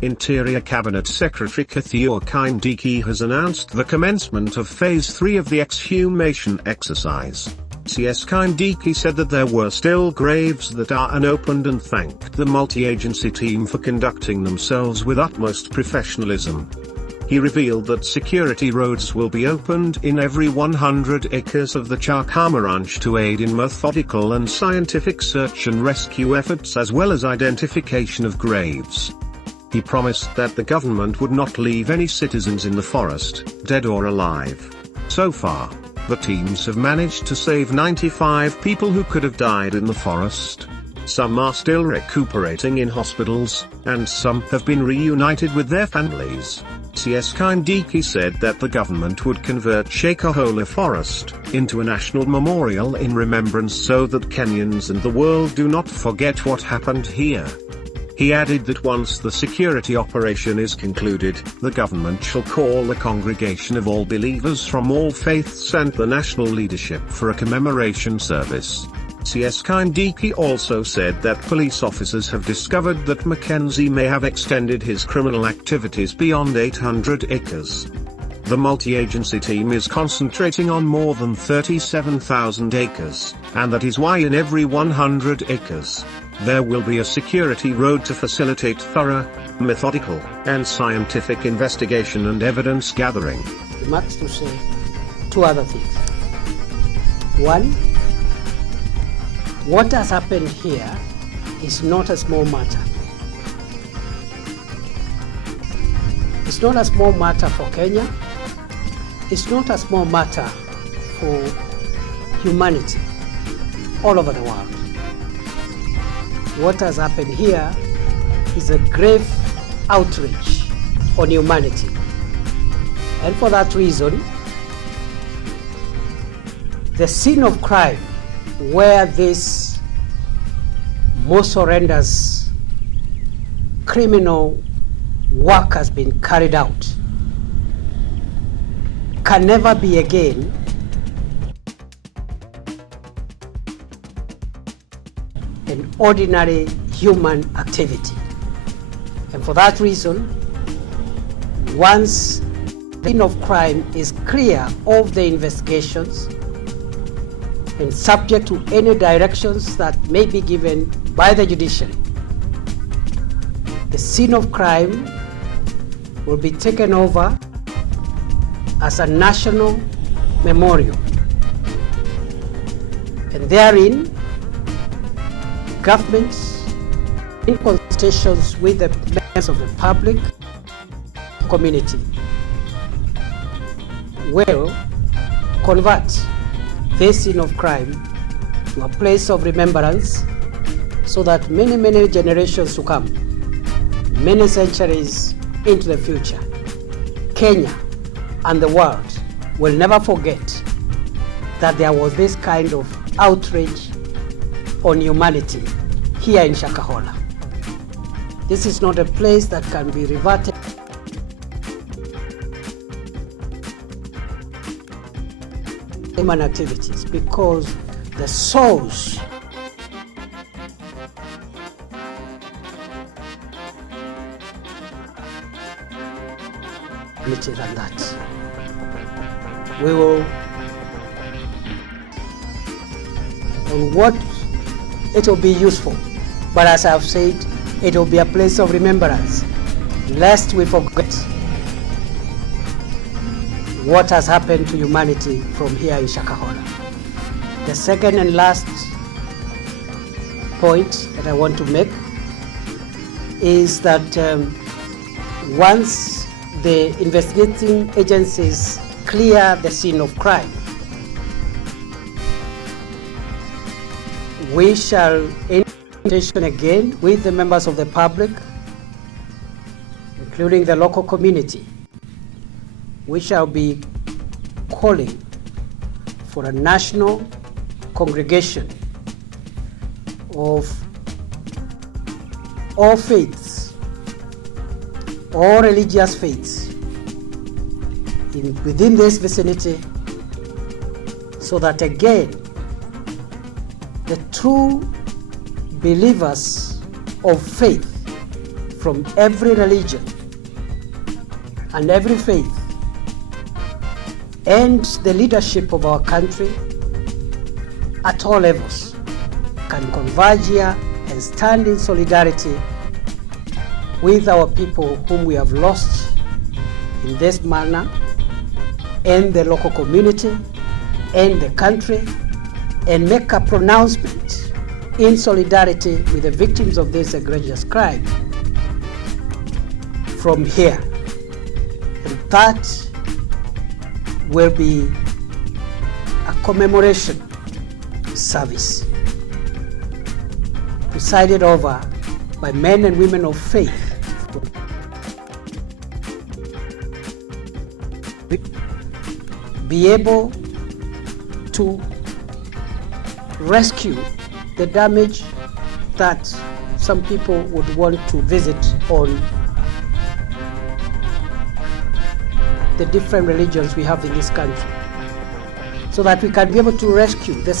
Interior Cabinet Secretary Kindiki has announced the commencement of Phase 3 of the exhumation exercise. Kindiki said that there were still graves that are unopened and thanked the multi-agency team for conducting themselves with utmost professionalism. He revealed that security roads will be opened in every 100 acres of the Shakahola ranch to aid in methodical and scientific search and rescue efforts as well as identification of graves. He promised that the government would not leave any citizens in the forest, dead or alive. So far, the teams have managed to save 95 people who could have died in the forest. Some are still recuperating in hospitals, and some have been reunited with their families. Kindiki said that the government would convert Shakahola Forest into a national memorial in remembrance so that Kenyans and the world do not forget what happened here. He added that once the security operation is concluded, the government shall call a congregation of all believers from all faiths and the national leadership for a commemoration service. Kindiki also said that police officers have discovered that Mackenzie may have extended his criminal activities beyond 800 acres. The multi-agency team is concentrating on more than 37,000 acres, and that is why in every 100 acres, there will be a security road to facilitate thorough, methodical, and scientific investigation and evidence gathering. Remarks to say two other things. One, what has happened here is not a small matter. It's not a small matter for Kenya. It's not a small matter for humanity all over the world. What has happened here is a grave outrage on humanity. And for that reason, the scene of crime where this most horrendous criminal work has been carried out can never be again an ordinary human activity. And for that reason, once the scene of crime is clear of the investigations and subject to any directions that may be given by the judiciary, the scene of crime will be taken over as a national memorial. And therein, governments, in consultations with the members of the public community, will convert this scene of crime to a place of remembrance so that many generations to come, many centuries into the future, Kenya and the world will never forget that there was this kind of outrage on humanity here in Shakahola. This is not a place that can be reverted. Human activities, because the source than that. We will, on what it will be useful, but as I've said, it will be a place of remembrance, lest we forget what has happened to humanity from here in Shakahola. The second and last point that I want to make is that once the investigating agencies clear the scene of crime, we shall engage again with the members of the public, including the local community. We shall be calling for a national congregation of all faiths, all religious faiths within this vicinity, so that again the true believers of faith from every religion and every faith, and the leadership of our country at all levels can converge here and stand in solidarity with our people whom we have lost in this manner, and the local community and the country, and make a pronouncement in solidarity with the victims of this egregious crime from here. And that will be a commemoration service presided over by men and women of faith, be able to rescue the damage that some people would want to visit on the different religions we have in this country, so that we can be able to rescue the